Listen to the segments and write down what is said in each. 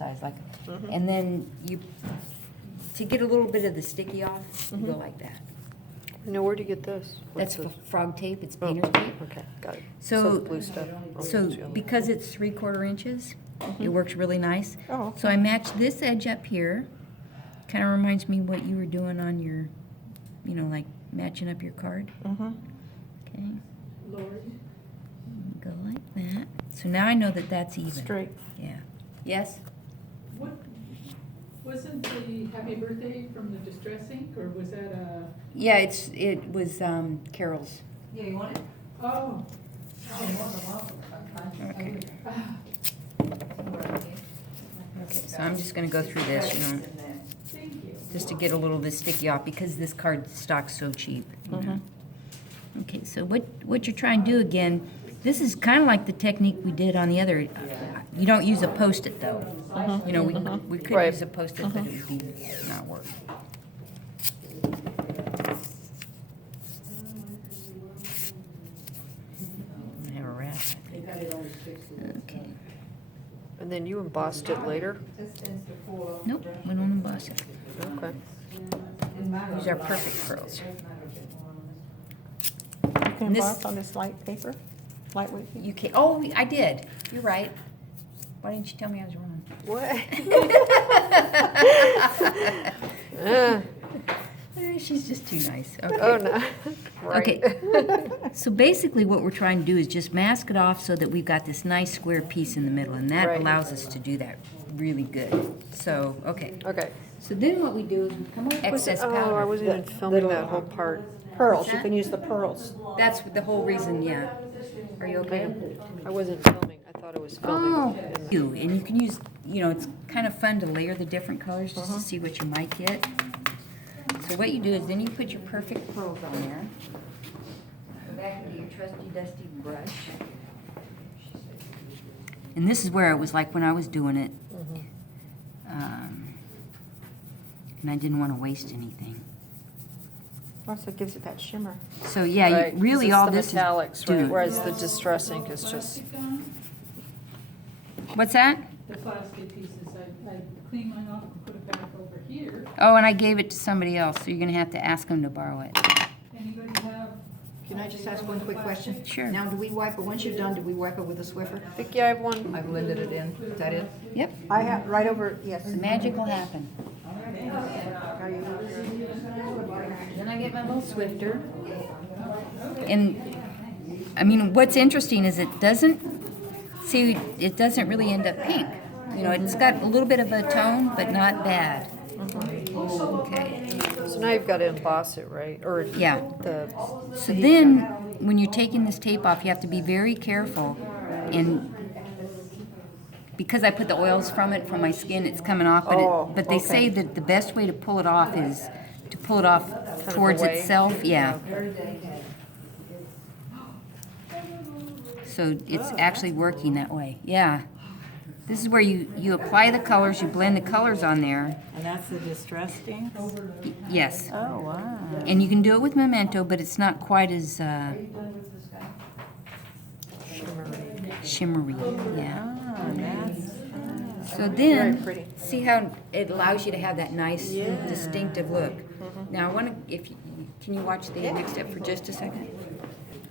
size, like, and then you, to get a little bit of the sticky off, you go like that. Now, where'd you get this? That's What's frog tape, it's Oh, painter's tape. okay, got it. So, the blue stuff. Oh, so it's yellow. because it's 3/4 inches, it works really nice. Oh, okay. So I matched this edge up here. Kind of reminds me what you were doing on your, you know, like matching up your card. Mm-hmm. Okay. Go like that. So now I know that that's even. Straight. Yeah. Yes? What, wasn't the happy birthday from the Distress Ink, or was that a, Yeah, it was Carol's. Yeah, you want it? oh, Okay. Okay, so I'm just gonna go through this, you know, thank you. just to get a little of this sticky off because this card stock's so cheap. You know? Okay, so what you're trying to do again, this is kind of like the technique we did on the other. You don't use a Post-it though. You know, we could Right. use a Post-it, but it would be not work. I have a rat. Okay. And then you embossed it later? Nope, we don't emboss it. Okay. These are perfect curls. You can And this- emboss on this light paper, lightweight paper. You can. Oh, I did. You're right. Why didn't you tell me I was wrong? What? She's just too nice. Okay. Oh, no. Right. Okay. So basically what we're trying to do is just mask it off so that we've got this nice square piece in the middle, and that Right. allows us to do that really good. So, okay. Okay. So then what we do is we come with excess Oh, I powder. wasn't even filming that whole part. Pearls, you can use the pearls. That's the whole reason, yeah. Are you okay? I wasn't filming. I thought it was filming. Oh, in the- you, and you can use, you know, it's kind of fun to layer the different colors just to see what you might get. So what you do is then you put your perfect pearls on there. Go back and get your trusty dusty brush. And this is where it was like when I was doing it. And I didn't want to waste anything. Also gives it that shimmer. So yeah, you, Right, 'cause really it's all the this metallics, is right? doing. Whereas the Distress Ink is just, What's that? The plastic pieces, I cleaned mine off and put it back over here. Oh, and I gave it to somebody else, so you're gonna have to ask them to borrow it. Anybody have? Can I just ask one quick question? Sure. Now, do we wipe it, once you're done, do we wipe it with a Swiffer? I think, yeah, I have one. I've blended it in, is that it? Yep, I have, right over, yes. the magic will happen. Then I get my little Swifter. And, I mean, what's interesting is it doesn't really end up pink. You know, it's got a little bit of a tone, but not bad. Okay. So now you've got to emboss it, right? Or Yeah. the, So then, when you're taking this tape off, you have to be very careful. And because I put the oils from my skin, it's coming off. But they say that the best way to pull it off is to pull it off towards away? itself. Yeah. So it's actually working that way. Yeah. This is where you apply the colors, you blend the colors on there. And that's the distress ink? Yes. Oh, wow. And you can do it with Memento, but it's not quite as shimmery. Yeah. Oh, that's, So then, see how it allows you to have that nice, distinctive look. Now, I want to, can you watch the next step for just a second?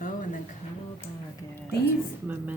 oh, and the color block. These memento.